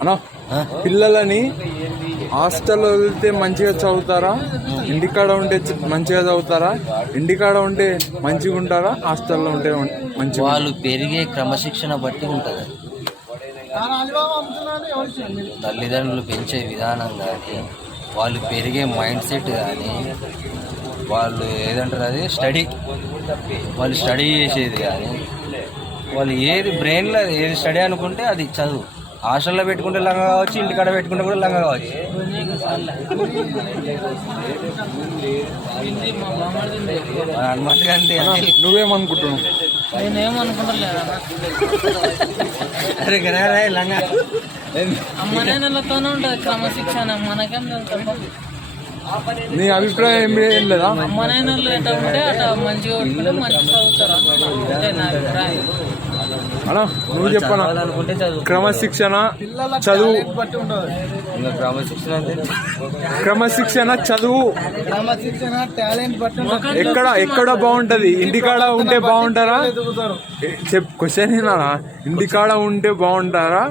అన్నా పిల్లలని హాస్టల్లో వెళ్తే మంచిగా చదువుతారా, ఇంటికాడ ఉంటే మంచిగా చదువుతారా? ఇంటికాడ ఉంటే మంచిగా ఉంటారా, హాస్టల్లో ఉంటే మంచిగా? వాళ్ళు పెరిగే క్రమశిక్షణ బట్టి ఉంటుంది. తల్లిదండ్రులు పెంచే విధానం కానీ, వాళ్ళు పెరిగే మైండ్ సెట్ కానీ, వాళ్ళు ఏదంటారు అది వాళ్ళు స్టడీ చేసేది కానీ, వాళ్ళు ఏది బ్రెయిన్లో ఏది స్టడీ అనుకుంటే అది చదువు. హాస్టల్లో పెట్టుకుంటే లంగా కావచ్చు, ఇంటికాడ పెట్టుకుంటే కూడా లంగా కావచ్చు. నువ్వేమనుకుంటున్నావు? అరే లంగా అమ్మనేలతోనే ఉంటుంది క్రమశిక్షణ, మనకేం తెలుసు? నీ అభిప్రాయం ఏం లేదా? అమ్మనేనలు ఎట్లా ఉంటే అట్లా మంచిగా ఉంటే మంచి చదువుతారు అంటే నా అభిప్రాయం. అలా నువ్వు చెప్పనా? క్రమశిక్షణ చదువు, క్రమశిక్షణ చదువు ఎక్కడ బాగుంటది? ఇంటికాడ ఉంటే బాగుంటారా? క్వశ్చన్ ఏనా? ఇంటికాడ ఉంటే బాగుంటారా,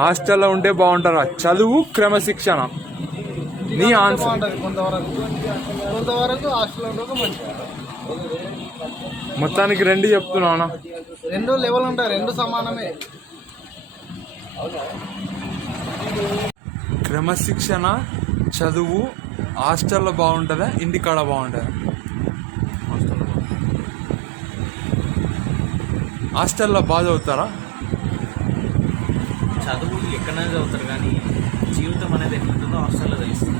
హాస్టల్లో ఉంటే బాగుంటారా? చదువు క్రమశిక్షణ, నీ ఆన్సర్. మొత్తానికి రెండు చెప్తున్నావునా? రెండు లెవెల్ ఉంటాయి, రెండు సమానమే. క్రమశిక్షణ చదువు హాస్టల్లో బాగుంటుందా, ఇంటికాడ బాగుంటుందా? హాస్టల్లో బాగా చదువుతారా? చదువు ఎక్కడైనా చదువుతారు, కానీ జీవితం అనేది ఎట్లుంటుందో హాస్టల్లో తెలుస్తుంది.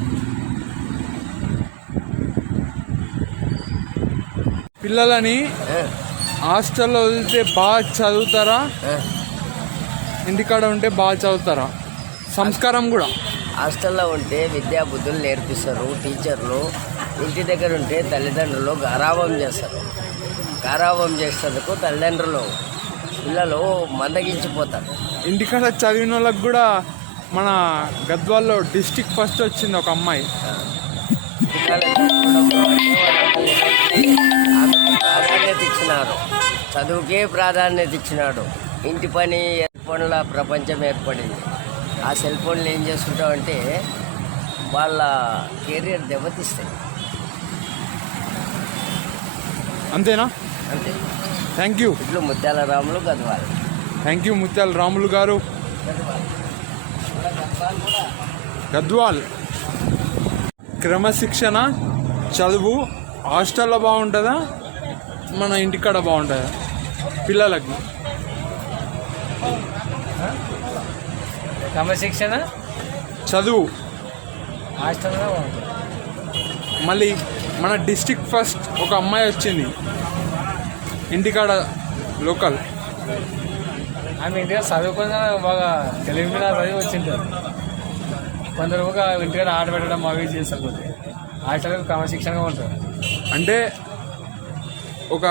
పిల్లలని హాస్టల్లో వదిలితే బాగా చదువుతారా, ఇంటికాడ ఉంటే బాగా చదువుతారా? సంస్కారం కూడా హాస్టల్లో ఉంటే విద్యా బుద్ధులు నేర్పిస్తారు టీచర్లు. ఇంటి దగ్గర ఉంటే తల్లిదండ్రులు గారాబం చేస్తారు. గారాబం చేసేందుకు తల్లిదండ్రులు పిల్లలు మందగించిపోతారు. ఇంటికాడ చదివిన వాళ్ళకి కూడా మన గద్వాల్లో డిస్ట్రిక్ట్ ఫస్ట్ వచ్చింది ఒక అమ్మాయి. ప్రాధాన్యత ఇచ్చినారు, చదువుకే ప్రాధాన్యత ఇచ్చినాడు. ఇంటి పని ఫోన్ల ప్రపంచం ఏర్పడింది. ఆ సెల్ ఫోన్లు ఏం చేస్తుంటామంటే వాళ్ళ కెరీర్ దెబ్బతీస్తాయి. అంతేనా? అంతే. Thank you. ఇట్లు ముత్యాల రాములు, గద్వాల్. థ్యాంక్ యూ ముత్యాల రాములు గారు, గద్వాల్. క్రమశిక్షణ చదువు హాస్టల్లో బాగుంటుందా, మన ఇంటికాడ బాగుంటుందా పిల్లలకి? క్రమశిక్షణ చదువు హాస్టల్లో మళ్ళీ మన డిస్ట్రిక్ట్ ఫస్ట్ ఒక అమ్మాయి వచ్చింది, ఇంటికాడ లోకల్. ఆమె ఇంటిగా చదువుకున్న బాగా తెలివి మీద చదివి వచ్చింటారు. కొందరు ఒక ఇంటికాడ ఆట పెట్టడం అవి చేస్తారు. హాస్టల్లో క్రమశిక్షణగా ఉంటారు. అంటే ఒక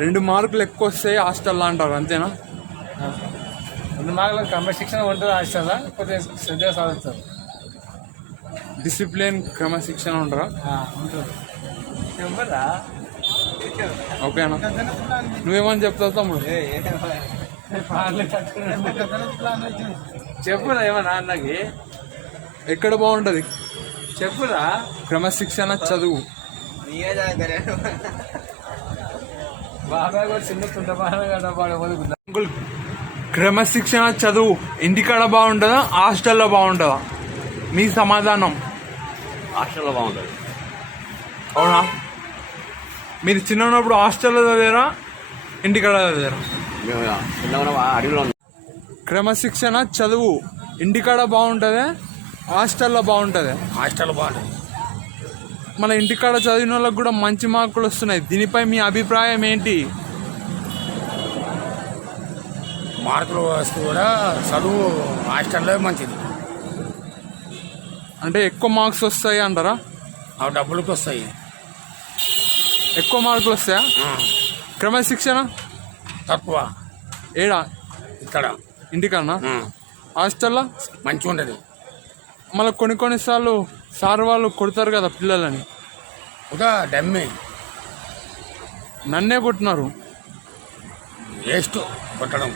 2 మార్కులు ఎక్కువ వస్తాయి హాస్టల్లో అంటారు, అంతేనా? 2 మార్కులు క్రమశిక్షణ ఉంటుంది హాస్టల్లో, కొద్దిగా శ్రద్ధగా చదువుతారు. డిసిప్లిన్ క్రమశిక్షణ ఉంటారా? ఉంటుంది. ఓకేనా? నువ్వేమని చెప్తావు తమ్ముడు? చెప్పురా ఏమన్నా అన్నకి, ఎక్కడ బాగుంటుంది చెప్పురా. క్రమశిక్షణ చదువు బాబాయ్ కూడా చిన్న తుంట అంకుల్, క్రమశిక్షణ చదువు ఇంటికాడ బాగుంటుందా, హాస్టల్లో బాగుంటుందా? మీ సమాధానం. హాస్టల్లో బాగుంటుంది. అవునా? మీరు చిన్నప్పుడు హాస్టల్లో చదివారా, ఇంటికాడ చదివారా? అడవిలో క్రమశిక్షణ చదువు ఇంటికాడ బాగుంటుందా, హాస్టల్లో బాగుంటుందా? హాస్టల్లో బాగుంటుంది. మన ఇంటికాడ చదివిన వాళ్ళకి కూడా మంచి మార్కులు వస్తున్నాయి. దీనిపై మీ అభిప్రాయం ఏంటి? మార్కులు వస్తూ కూడా చదువు హాస్టల్లో మంచిది. అంటే ఎక్కువ మార్క్స్ వస్తాయి అంటారా? ఆ డబ్బులకి వస్తాయి, ఎక్కువ మార్కులు వస్తాయా? క్రమశిక్షణ తక్కువ. ఏడా? ఇక్కడ ఇంటికన్నా? హాస్టల్లో మంచిగా ఉంటుంది. మళ్ళీ కొన్నిసార్లు సార్ వాళ్ళు కొడతారు కదా పిల్లలని. ఒక డమ్మి నన్నే కొట్టినారు. వేస్ట్ కొట్టడం.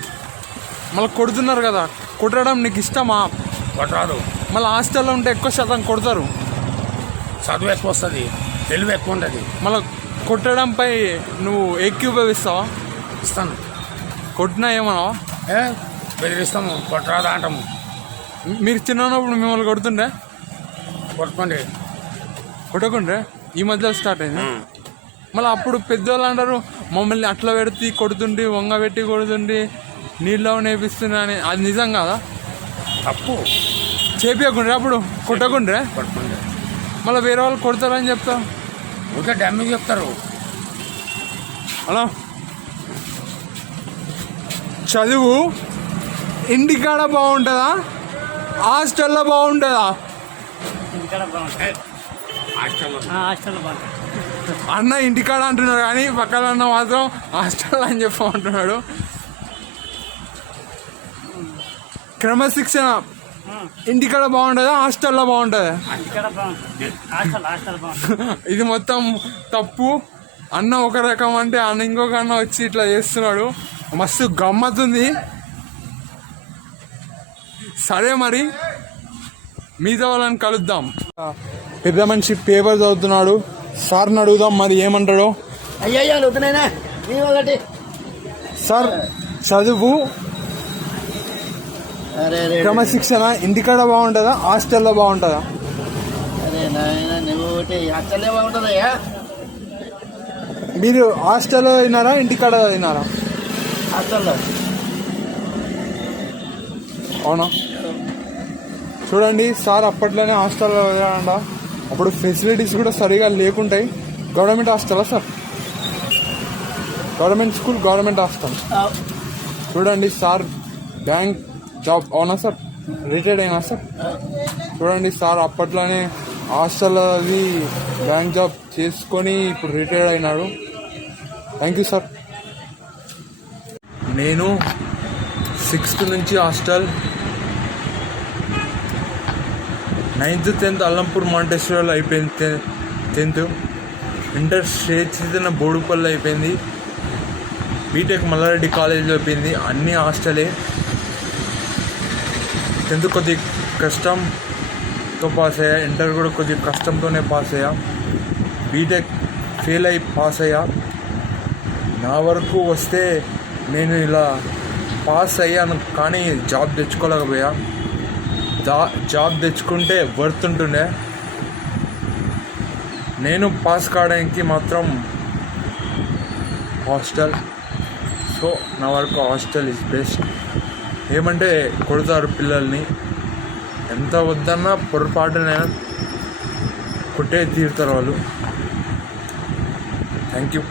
మళ్ళీ కొడుతున్నారు కదా, కొట్టడం నీకు ఇష్టమా? కొట్టరాదు. మళ్ళీ హాస్టల్లో ఉంటే ఎక్కువ శాతం కొడతారు, చదువు ఎక్కువ వస్తుంది, తెలివి ఎక్కువ ఉంటుంది. మళ్ళీ కొట్టడంపై నువ్వు ఏకీభవిస్తావా? ఇస్తాను. కొట్టినా ఏమన్నావా? బెదిరిస్తాము, కొట్టరాదా అంటాము. మీరు చిన్నప్పుడు మిమ్మల్ని కొడుతుండే? కొట్టుకోండి. కొట్టకుండ్రే ఈ మధ్య స్టార్ట్ అయింది. మళ్ళీ అప్పుడు పెద్దవాళ్ళు అంటారు మమ్మల్ని అట్లా పెడితే కొడుతుండి, వంగ పెట్టి కొడుతుండి, నీళ్ళలో నేపిస్తున్నా అని. అది నిజం కాదా? తప్పు. చేపియకుండ్రే అప్పుడు కొట్టకుండ్రే, కొట్టుకోండి. మళ్ళీ వేరే వాళ్ళు కొడతారని చెప్తా. ఊరికే డ్యామేజ్ చెప్తారు. అలా చదువు ఇంటికాడ బాగుంటుందా, హాస్టల్లో బాగుంటుందా? హాస్టల్లో అన్న ఇంటికాడ అంటున్నాడు కానీ పక్కన అన్న మాత్రం హాస్టల్ అని చెప్పమంటున్నాడు. క్రమశిక్షణ ఇంటికాడ బాగుంటుందా, హాస్టల్లో బాగుంటుందా? ఇది మొత్తం తప్పు. అన్న ఒక రకం అంటే అన్న ఇంకొక అన్న వచ్చి ఇట్లా చేస్తున్నాడు, మస్తు గమ్మత్తుంది. సరే మరి మిగతా వాళ్ళని కలుద్దాం. పెద్ద మనిషి పేపర్ చదువుతున్నాడు, సార్ని అడుగుదాం మరి ఏమంటాడో. అయ్యయ్యా వద్దునైనా ఒకటి. సార్ చదువు క్రమశిక్షణ ఇంటికాడ బాగుంటుందా, హాస్టల్లో బాగుంటుందా? అరే నాయన నువ్వు ఒకటి హాస్టల్లో బాగుంటుందయ్యా. మీరు హాస్టల్లో తిన్నారా, ఇంటికాడ తిన్నారా? హాస్టల్లో. అవునా? చూడండి సార్ అప్పట్లోనే హాస్టల్లో వదిలాడంట. అప్పుడు ఫెసిలిటీస్ కూడా సరిగా లేకుంటాయి. గవర్నమెంట్ హాస్టలా sir? Government school, government hostel. చూడండి సార్ బ్యాంక్ జాబ్. అవునా సార్? రిటైర్డ్ అయినా సార్? చూడండి సార్ అప్పట్లోనే హాస్టల్ అది బ్యాంక్ జాబ్ చేసుకొని ఇప్పుడు రిటైర్డ్ అయినాడు. Thank you sir. నేను 6th నుంచి హాస్టల్, 9th 10th అల్లంపూర్ మాంటెసరీలో అయిపోయింది. 10th ఇంటర్ శ్రీచైతన్య బోడుపల్లి అయిపోయింది. బీటెక్ మల్లారెడ్డి కాలేజీలో అయిపోయింది. అన్నీ హాస్టలే. 10th కొద్దిగా కష్టంతో పాస్ అయ్యా, ఇంటర్ కూడా కొద్దిగా కష్టంతోనే పాస్ అయ్యా, బీటెక్ ఫెయిల్ అయి పాస్ అయ్యా. నా వరకు వస్తే నేను ఇలా పాస్ అయ్యాను కానీ జాబ్ తెచ్చుకోలేకపోయా. జాబ్ తెచ్చుకుంటే వర్త్ ఉంటుండే. నేను పాస్ కావడానికి మాత్రం హాస్టల్. సో నా వరకు హాస్టల్ ఈజ్ బెస్ట్. ఏమంటే కొడతారు పిల్లల్ని, ఎంత వద్దన్నా పొరపాటునైనా కొట్టే తీరుతారు వాళ్ళు. Thank you.